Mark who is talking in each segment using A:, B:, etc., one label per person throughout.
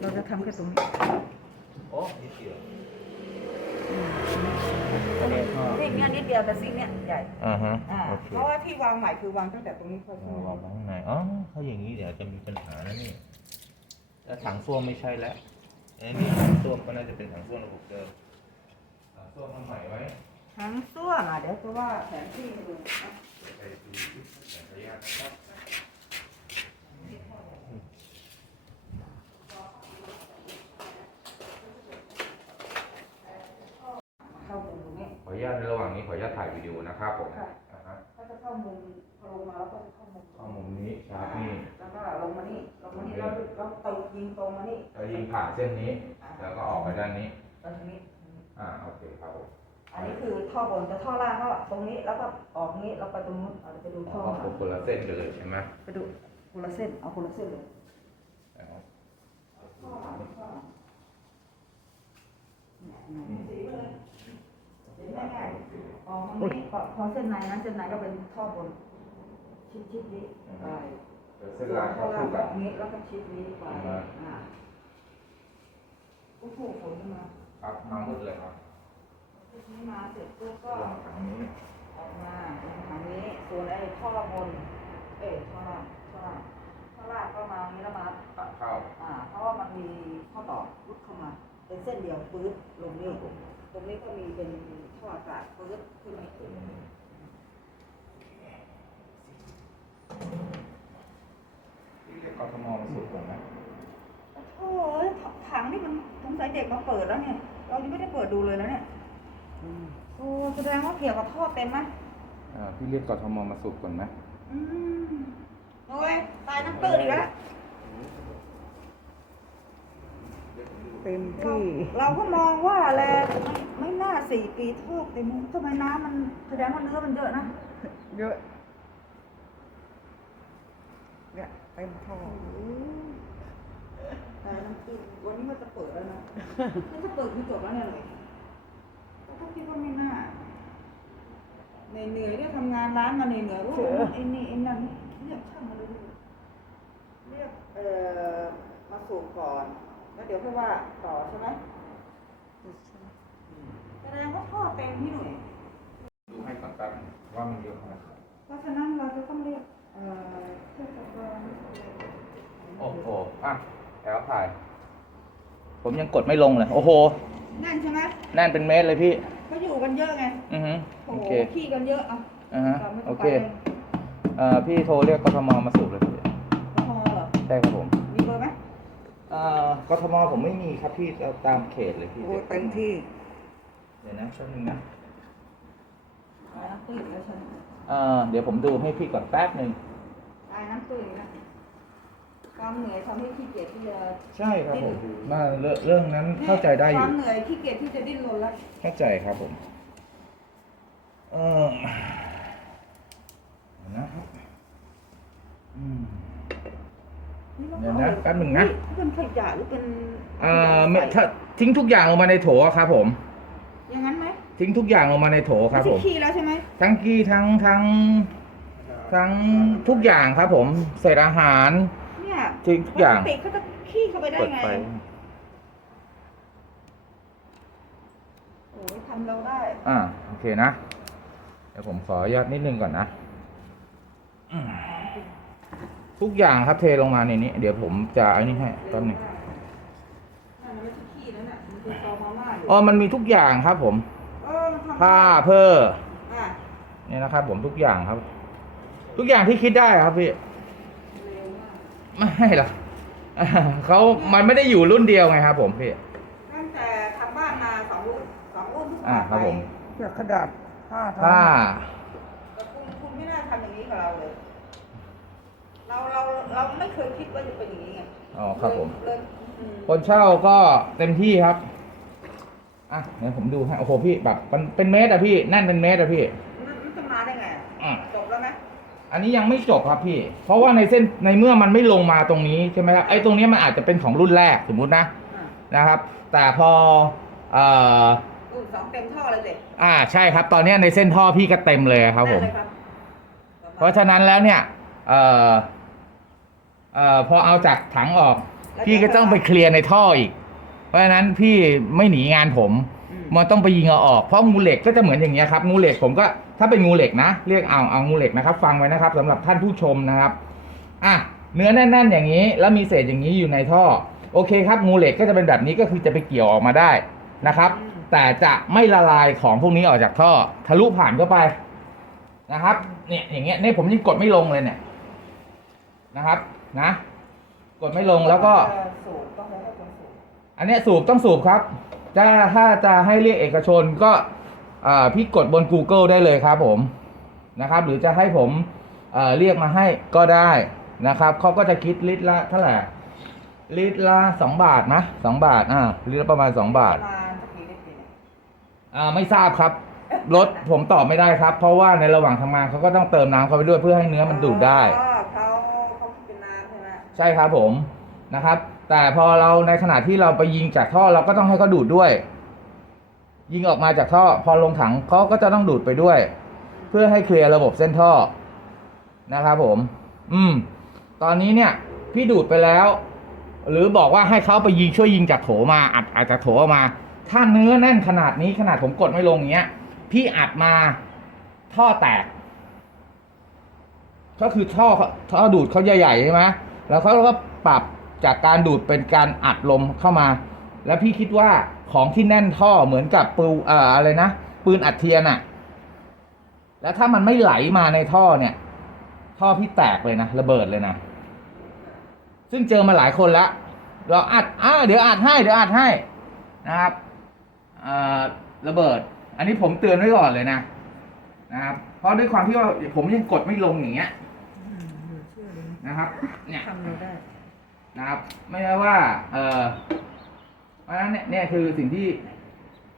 A: เราจะทำแค่ตรงนี้
B: โอ้นิดเดียวอันนี้ก็
A: ซิงเนี้ยนิดเดียวแต่ซิงเนี้ยใหญ่
B: อ่าฮะ
A: อ่า
B: โอเค
A: เพราะว่าที่วางใหม่คือวางตั้งแต่ตรงนี้เข้า
B: เอาวางข้างในอ๋อเขาอย่างนี้เดี๋ยวจะมีปัญหานะนี่แล้วถังส้วมไม่ใช่แล้วไอ้นี่ถังส้วมก็น่าจะเป็นถังส้วมระบบเดิมถังส้วมทำใหม่ไว้
A: ทั้งส้วมอะเดี๋ยวจะว่าแผนที่ให้ดูนะ
B: ไปดูที่แสงระยะนะครับ
A: เข้ามุมตรงนี้
B: ขออนุญาตในระหว่างนี้ขออนุญาต ถ่ายวิดีโอนะครับผม
A: ค่ะ
B: อ่าฮะ
A: ก็จะเข้ามุมพอลงมาแล้วก็จะเข้ามุม
B: ข้อมุมนี้ชาร์ปนี่
A: แล้วก็ลงมานี่ลงมานี่แล้วแล้วตรงยิงตรงมานี่
B: เรายิงผ่านเส้นนี้แล้วก็ออกไปด้านนี้
A: ตรงนี้
B: อ่า โอเคครับผม
A: อันนี้คือท่อบนแต่ท่อล่างก็ตรงนี้แล้วก็ออกนี้แล้วไปตรงนู้นเราไปดู
B: อ๋
A: ท่
B: อ
A: อ
B: ก็คนละเส้นกันเลยใช่ไหม
A: ไปดูคนละเส้นเอาคนละเส้นเลย
B: เอา
A: ท่อหลังท่อสีไปเลยเห็นง่ายๆ ออกมานี้พอพอเส้นในนั้นเส้นในก็เป็นท่อบน ชิดชิดๆนี้ไป
B: เดี๋ยวเส้นลายเข้าคู่กัน
A: นี้แล้วก็ชิดนี้ไป
B: อ่า
A: อ่าโอ้โหฝนขึ้นมา
B: ครับทั้งหมดเลยครับ
A: ชิดนี้มาเสร็จปุ๊บก็
B: ลงถังนี้
A: ออกมาทางนี้ส่วนไอ้ท่อบน เอ้ยท่อล่างท่อล่างท่อล่างก็มาอย่างนี้แล้วมา
B: ตัดเข้า
A: อ่า เพราะว่ามันมีข้อต่อรุดเข้ามา เป็นเส้นเดียวปื๊ดลงนี่ตรงนี้ก็มีเป็นท่ ออากาศปื๊ดขึ้นมาอีก
B: ที่เรียกกทมมาสุดผมนะ
A: โอ้ยถังนี่มันสงสัยเด็กมาเปิดแล้วเนี่ย เรายังไม่ได้เปิดดูเลยนะเนี่ยโอ้แสดงว่าเกี่ยวกับท่อเต็มไหม
B: อ่าพี่เรียกกทมมาสุดก่อนไหม
A: อืมโอ้ยตายน้ำตื้นอีกแล้ว
C: เต็ม
A: เรา
C: ที่
A: เราก็มองว่าแหละไม่ไม่น่าสี่ปีทอดเต็มทำไมน้ำมันแสดงว่าเนื้อมันเยอะนะ
C: เยอะ เนี่ยเต็มท่อ
A: ตายน้ำตื้นวันนี้มันจะเปิดแล้วนะมันจะเปิดคือจบแล้วเนี่ยเลยก็ต้องคิดว่าไม่น่าเหนื่อยๆเนี่ยทำงานร้านมาเหนื่อยๆโอ้โหไอ้นี่ไอ้นั่นเรียกช่างมาเลยดิเรียกเอ่อมาสูบก่อน แล้วเดี๋ยวค่อยว่าต่อใช่ไหม แสดงว่าท่อเต็มพี่หนุ่ย
B: ดูให้ก่อนแป๊บนึงว่ามันเยอะขนาดไหน
A: เพราะฉะนั้นเราจะต้องเรียกเอ่อเทศบาล
B: โอ้โหอะแถวถ่าย ผมยังกดไม่ลงเลย โอ้โห
A: นั่นใช่ไหม
B: แน่นเป็นเมตรเลยพี่
A: เขาอยู่กันเยอะไง
B: อือฮึ
A: โอ้
B: โอ
A: โห
B: เค
A: ขี้กันเยอะอะ
B: อ่าฮะ
A: เราไม่ต้
B: โอ
A: อง
B: เค
A: ไป
B: เอ่อ พี่โทรเรียกกทมมาสูบเลยพี่
A: พอเหรอ
B: ใช่ครับผม
A: มีเบอร์ไหม
B: เอ่อกทมผมไม่มีครับพี่เอาตามเขตเลยพี่
C: โอ้เต็มที่
B: เดี๋ยวนะแป๊บนึงนะ
A: ตายน้ำตื้นแล้วใช่ไหม
B: เอ่อเดี๋ยวผมดูให้พี่ก่อนแป๊บหนึ่ง
A: ตายน้ำตื้นนะความเหนื่อยทำให้ขี้เกียจที่จะ
B: ใช่ครับผมมาเรื่องเรื่องนั้นเข้าใจได้อ
A: ค
B: ยู่
A: วามเหนื่อยขี้เกียจที่จะดิ้นรนแล้ว
B: เข้าใจครับผม เออเดี๋ยวนะครับอืมเดี๋ยวนะแป๊บหนึ่งนะ
A: นี่เป็นขยะหรือเป็น
B: เอ่อไม่ถ้าทิ้งทุกอย่างลงมาในโถอะครับผม
A: อย่างนั้นไหม
B: ทิ้งทุกอย่างลงมาในโถครับผม
A: ไม่ใช่ขี้แล้วใช่ไหม
B: ทั้งกี้ทั้งทั้งทั้งทุกอย่างครับผมเศษอาหาร
A: เนี่ย
B: ทิ้งทุกอย่าง
A: ปกติเขาจะขี้เข้าไปได้
B: เปิด
A: ไง
B: ไฟ
A: โอ้ยทำเราได้
B: อ่าโอเคนะ เดี๋ยวผมขออนุญาตนิดนึงก่อนนะอืมทุกอย่างครับเทลงมาในนี้ เดี๋ยวผมจะไอ้นี่ให้แป๊บหนึง
A: นั่นมันไม่ใช่ขี้แล้วน่ะมันคือซ องมาม่าอยู่
B: อ๋อมันมีทุกอย่างครับผม
A: เออมันทำ
B: ผ้าเพื่อ
A: อะ
B: เนี่ยนะครับ ผมทุกอย่างครับ ทุกอย่างที่คิดได้ครับพี่
A: เร็วมาก
B: ไม่หรอกอ่าเขามันไม่ได้อยู่รุ่นเดียวไงครับ ผมพี่
A: ตั้งแต่ทำบ้านมาสองรุ่นสองรุ่นทุก
B: อ่า
A: ผ่าน
B: ครับ
A: ไป
B: ผม
C: เกี่ยวกระดาษผ้าท
B: ผ้า
A: แต่คุณคุณไม่น่าทำอย่างนี้กับเราเลย เราเราเราไม่เคยคิดว่าจะเป็นอย่างนี้ไง
B: อ๋อครับผม
A: เลยอืม
B: คนเช่าก็เต็มที่ครับ อะเดี๋ยวผมดูให้โอ้โหพี่แบบมันเป็นเมตรอะพี่แน่นเป็นเมตรอะพี่
A: มันมันจะมาได้ไงอะ
B: อะ
A: จบแล้วไหม
B: อันนี้ยังไม่จบครับพี่ เพราะว่าในเส้นในเมื่อมันไม่ลงมาตรงนี้ใช่ไหมครับไอ้ตรงนี้มันอาจจะเป็นของรุ่นแรกสมมุตินะ
A: อะ
B: นะครับ แต่พอเอ่อ
A: รุ่นสองเต็มท่อเลยเด็ก
B: อ่าใช่ครับ ตอนนี้ในเส้นท่อพี่ก็เต็มเลยครับผม
A: ได้เลยครับ
B: เพราะฉะนั้นแล้วเนี่ยเอ่อเอ่อพอเอาจากถังออก พี่ก็ต้องไปเคลียร์ในท่ออีก เพราะฉะนั้นพี่ไม่หนีงานผม
A: อืม
B: มันต้องไปยิงเอาออก เพราะงูเหล็กก็จะเหมือนอย่างเงี้ยครับ งูเหล็กผมก็ถ้าเป็นงูเหล็กนะ เรียกเอาเอางูเหล็กนะครับ ฟังไว้นะครับสำหรับท่านผู้ชมนะครับ อะเนื้อแน่นๆอย่างนี้ แล้วมีเศษอย่างนี้อยู่ในท่อ โอเคครับ งูเหล็กก็จะเป็นแบบนี้ก็คือจะไปเกี่ยวออกมาได้นะครับ แต่จะไม่ละลายของพวกนี้ออกจากท่อ ทะลุผ่านเข้าไปนะครับ เนี่ยอย่างเงี้ยเนี่ยผมยังกดไม่ลงเลยเนี่ยนะครับ นะ กดไม่ลงแล้วก็ อันเนี้ยสูบต้องสูบครับถ้าถ้าจะให้เรียกเอกชนก็อ่าพี่กดบน Google ได้เลยครับผมนะครับ หรือจะให้ผมเอ่อเรียกมาให้ก็ได้นะครับเขาก็จะคิดลิตรละเท่าไหร่ลิตรละสองบาทนะสองบาทอ่าลิตรละประมาณสองบาท
A: ประมาณสักกี่ลิตรเนี่ย
B: อ่าไม่ทราบครับรถผมตอบไม่ได้ครับ เพราะว่าในระหว่างทำงานเขาก็ต้องเติมน้ำเข้าไปด้วยเพื่อให้เนื้อมันดูดได้
A: อ๋อเขาเขาคิดเป็นน้ำใช่ไหม
B: ใช่ครับผม นะครับ แต่พอเราในขณะที่เราไปยิงจากท่อเราก็ต้องให้เขาดูดด้วย ยิงออกมาจากท่อ พอลงถังเขาก็จะต้องดูดไปด้วย เพื่อให้เคลียร์ระบบเส้นท่อนะครับผม อืม ตอนนี้เนี่ย พี่ดูดไปแล้ว หรือบอกว่าให้เขาไปยิงช่วยยิงจากโถมาอัดอัดจากโถออกมา ถ้าเนื้อแน่นขนาดนี้ขนาดผมกดไม่ลงอย่างเงี้ย พี่อัดมาท่อแตก ก็คือท่อท่อดูดเขาใหญ่ๆใช่ไหมแล้วเขาก็ปรับ จากการดูดเป็นการอัดลมเข้ามา แล้วพี่คิดว่าของที่แน่นท่อเหมือนกับปืนเอ่ออะไรนะปืนอัดเทียนอะแล้วถ้ามันไม่ไหลมาในท่อเนี่ย ท่อพี่แตกเลยนะระเบิดเลยนะ ซึ่งเจอมาหลายคนแล้วเราอัดอ่าเดี๋ยวอัดให้เดี๋ยวอัดให้นะครับเอ่อระเบิด อันนี้ผมเตือนไว้ก่อนเลยนะนะครับเพราะด้วยความที่ว่าผมยังกดไม่ลงอย่างเงี้ย
A: อืมเหลือเชื่อเลยนะ
B: นะครับ เนี่ย
A: ทำเราได้
B: นะครับ ไม่ใช่ว่า เออเพราะฉะนั้นเนี่ยเนี่ยคือสิ่งที่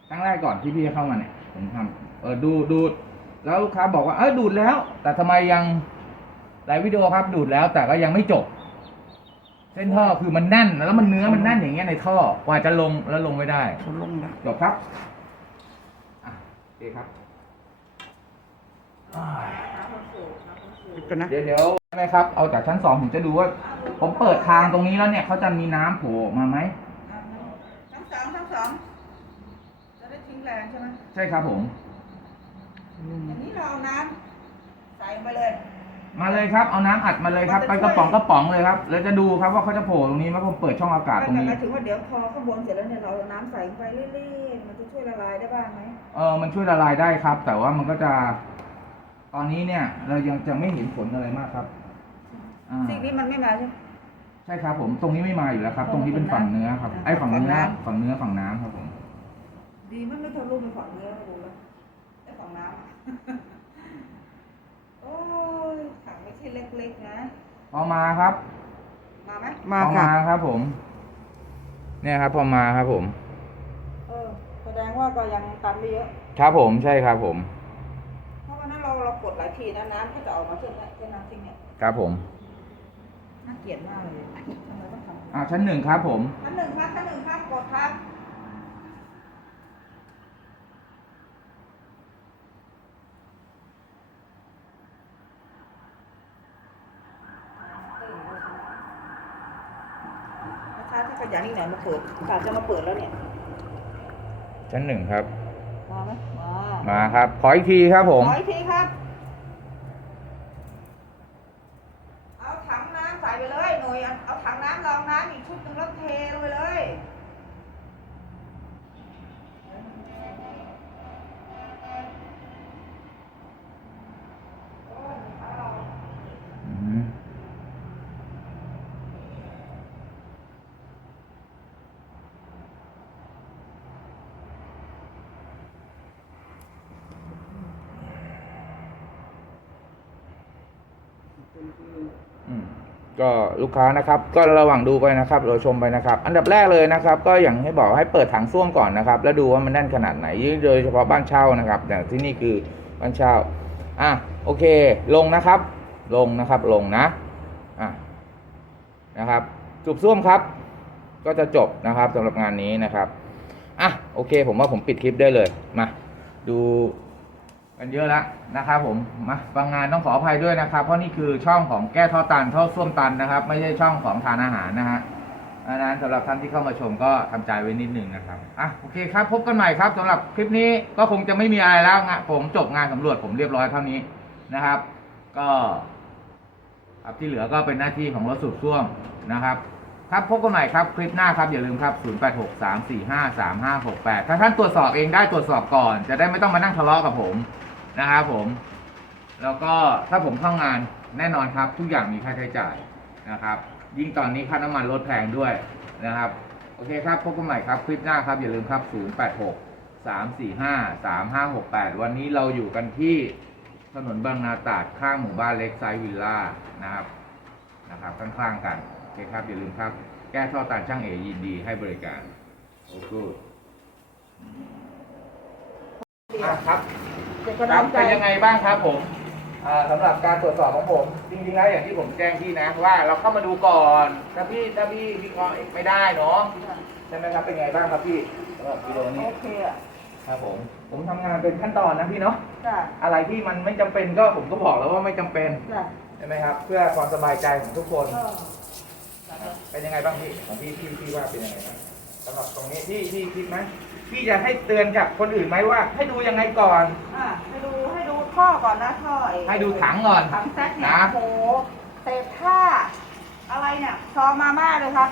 B: ครั้งแรกก่อนที่พี่จะเข้ามาเนี่ย ผมทำเออดูดูดแล้วลูกค้าบอกว่าเออดูดแล้ว แต่ทำไมยังหลายวิดีโอครับดูดแล้ว แต่ก็ยังไม่จบ เส้นท่อคือมันแน่น แล้วมันเนื้อมันแน่นอย่างเงี้ยในท่อกว่าจะลงแล้วลงไม่ได้
C: เขาลงนะ
B: จบครับอะโอเคครับ
A: หาคนสูบหาคนสูบ
C: กันนะ
B: เดี๋ยวเดี๋ยว นะครับ เอาจากชั้นสองผมจะดูว่า ผมเปิดทางตรงนี้แล้วเนี่ยเขาจะมีน้ำโผล่ออกมาไหม
A: ทั้งสองทั้งสองจะได้ทิ้งแรงใช่ไหม
B: ใช่ครับผม
A: อย่างนี้เราเอาน้ำใส่ไปเลย
B: มาเลยครับ เอาน้ำอัดมาเลยครับ ไปกระป๋องกระป๋องเลยครับ แล้วจะดูครับว่าเขาจะโผล่ตรงนี้ไหมผมเปิดช่องอากาศตรง
A: แต่
B: นี้
A: หมายถึงว่าเดี๋ยวพอข้างบนเสร็จแล้วเนี่ยเราเอาน้ำใส่ไปเรื่อยๆมันจะช่วยละลายได้บ้างไหม
B: เออมันช่วยละลายได้ครับ แต่ว่ามันก็จะตอนนี้เนี่ยเรายังจะไม่เห็นผลอะไรมากครับ อ่า
A: สิ่งนี้มันไม่มาใช่ไหม
B: ใช่ครับผมตรงนี้ไม่มาอยู่แล้วครับ ตรงนี้เป็นฝั่งเนื้อครับไอ้ฝั่งเนื้อฝั่งเนื้อฝั่งน้ำครับผม
A: ดีมันไม่ทะลุไปฝั่งเนื้อดูแล้วไอ้ฝั่งน้ำอะโอ้ยถังไม่ใช่เล็กๆนะ
B: พอมาครับ
A: มาไหม
C: มา
B: พอ
C: ค่ะ
B: มาครับผม เนี่ยครับ พอมาครับผม
A: เออ แสดงว่าก็ยังตันไม่เยอะ
B: ครับผมใช่ครับผม
A: เพราะวันนั้นเราเรากดหลายทีนะน้ำก็จะออกมาเช่นนี้เช่นน้ำทิ้งเนี่ย
B: ครับผม
A: น่าเกลียดมากเลยทำไมต้องทำ
B: อ่าชั้นหนึ่งครับผม
A: ชั้นหนึ่งครับชั้นหนึ่งครับกดครับถ้าถ้าขยันนี่ไหนมาเปิดกาจะมาเปิดแล้วเนี่ย
B: ชั้นหนึ่งครับ
A: มาไหมมา
B: มาครับ ขออีกทีครับผม
A: ขออีกทีครับ เอาถังน้ำใส่ไปเลยหน่อยเอาเอาถังน้ำรองน้ำอีกชุดหนึ่งแล้วเทลงไปเลย
B: อืมอืม ก็ลูกค้านะครับก็ระหว่างดูไปนะครับเราชมไปนะครับ อันดับแรกเลยนะครับ ก็อย่างให้บอกให้เปิดถังส้วมก่อนนะครับ แล้วดูว่ามันแน่นขนาดไหนโดยเฉพาะบ้านเช่านะครับอย่างที่นี่คือบ้านเช่าอะโอเค ลงนะครับ ลงนะครับลงนะอะนะครับจุบส้วมครับ ก็จะจบนะครับสำหรับงานนี้นะครับอะโอเค ผมว่าผมปิดคลิปได้เลยมาดู กันเยอะแล้วนะครับผมมาบางงานต้องขออภัยด้วยนะครับ เพราะนี่คือช่องของแก้ท่อตันท่อส้วมตันนะครับ ไม่ใช่ช่องของทานอาหารนะฮะอันนั้นสำหรับท่านที่เข้ามาชมก็ทำใจไว้นิดหนึ่งนะครับอะโอเคครับ พบกันใหม่ครับสำหรับคลิปนี้ก็คงจะไม่มีอะไรแล้วงะผมจบงานสำรวจผมเรียบร้อยเท่านี้นะครับ ก็ครับที่เหลือก็เป็นหน้าที่ของรถสูบซ่วมนะครับ ครับพบกันใหม่ครับคลิปหน้าครับอย่าลืมครับ 0863453568 ถ้าท่านตรวจสอบเองได้ตรวจสอบก่อน จะได้ไม่ต้องมานั่งทะเลาะกับผม นะครับผม แล้วก็ถ้าผมเข้างานแน่นอนครับ ทุกอย่างมีค่าใช้จ่ายนะครับ ยิ่งตอนนี้ค่าน้ำมันลดแพงด้วยนะครับ โอเคครับพบกันใหม่ครับคลิปหน้าครับ อย่าลืมครับ 086 345 3568 วันนี้เราอยู่กันที่ถนนบางนาตราดข้างหมู่บ้านเล็กไซวิลล่านะครับนะครับข้างๆกันโอเคครับอย่าลืมครับ แก้ท่อตาช่างเอยินดีให้บริการโอเค อะครับ
A: เป็น
B: ครับ
A: กำลังใจ
B: เป็นยังไงบ้างครับผมอ่าสำหรับการตรวจสอบของผมจริงๆแล้วอย่างที่ผมแจ้งพี่นะว่าเราเข้ามาดูก่อนถ้าพี่ถ้าพี่วิเคราะห์เองไม่ได้เนาะใช่ไหมครับเป็นไงบ้างครับพี่สำหรับวิดีโอนี้
A: โอเคอะ
B: ครับผมผมทำงานเป็นขั้นตอนนะพี่เนาะ
A: จ้ะ
B: อะไรที่มันไม่จำเป็นก็ผมก็บอกแล้วว่าไม่จำเป็น
A: จ้ะ
B: ใช่ไหมครับ เพื่อความสบายใจของทุกคน
A: ก็
B: นะครับเป็นยังไงบ้างพี่ของพี่พี่พี่ว่าเป็นยังไงบ้าง สำหรับตรงนี้พี่พี่คิดไหมพี่จะให้เตือนกับคนอื่นไหมว่า ให้ดูยังไงก่อน
A: อะให้ดูให้ดูท่อก่อนนะท่อไอ้
B: ให้ดูถังก่อน
A: ถังแซกเนี่ย
B: นะ
A: โอ้โหเศษผ้า อะไรเนี่ยซองมาม่าเลยครับ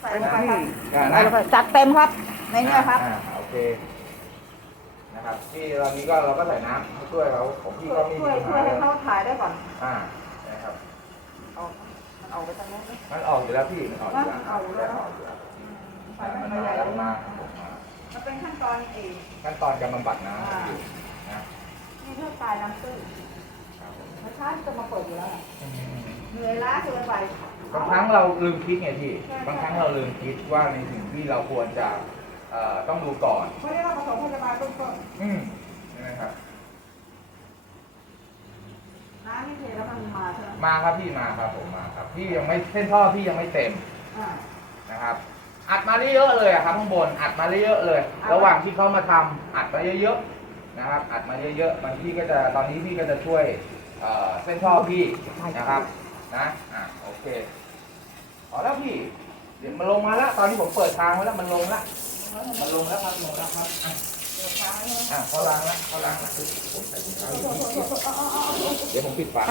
A: ใส่ลงไปครับ
B: อ่า
A: ใส่
B: นะ
A: ลงไปจัดเต็มครับในเนี้ยครับ
B: อ่าโอเค นะครับที่ตอนนี้ก็เราก็ใส่น้ำให้ช่วยเขาผมพี่
A: ช่ว
B: ก็
A: ย
B: มี
A: ช่วยช่วยให้เขาถ่ายได้ก่อน
B: อ่านะครับ
A: เอามันออกไปทางโน้นนะ
B: มันออกอยู่แล้วพี่มันออกอยู่แล้ว
A: มันออกอยู่แล้ว
B: มันออกอยู่แล้ว
A: ไฟ
B: อ่า
A: มั
B: มันน
A: ให
B: มา
A: ญ่
B: แล้ว
A: เลย
B: มา
A: นะ
B: ผมมา
A: มันเป็นขั้นตอนเอง
B: ขั้นตอนการบำบัดน้ำ
A: อ่า
B: อยู่นะ
A: นี่เพื่อตายน้ำตื้น
B: ครับผม
A: เมื่อเช้าจะมาเปิดอยู่แล้วอะเหนื่อยล้าเกินไป
B: บางครั้งเราลืมคิดไงพี่ บางครั้งเราลืมคิดว่าในสิ่งที่เราควรจะเอ่อต้องดูก่อน
A: เขาเรียกว่าผสมพยาบาลเบื้องต้น
B: อืมใช่ไหมครับ
A: น้ำนี่เทแล้วมันมาใช่ไหม
B: มาครับพี่มาครับผมมาครับ พี่ยังไม่เส้นท่อพี่ยังไม่เต็ม
A: อ่า
B: นะครับ อัดมาเยอะๆเลยอะครับข้างบนอัดมาเยอะๆเลย
A: เอา
B: ระหว่างที่เขามาทำอัดมาเยอะๆนะครับอัดมาเยอะๆบางที่ก็จะตอนนี้พี่ก็จะช่วยเอ่อเส้นท่อพี่นะครับนะอะโอเคพอแล้วพี่เดี๋ยวมันลงมาแล้วตอนนี้ผมเปิดทางไว้แล้วมันลงแล้วมันลงแล้วครับลงแล้วครับอะ
A: เปิดทางใช่ไหม
B: อะเขาล้างแล้วเขาล้างแล้วผมใส่ถุงเท้าอยู่เดี๋ยวผมปิดฝา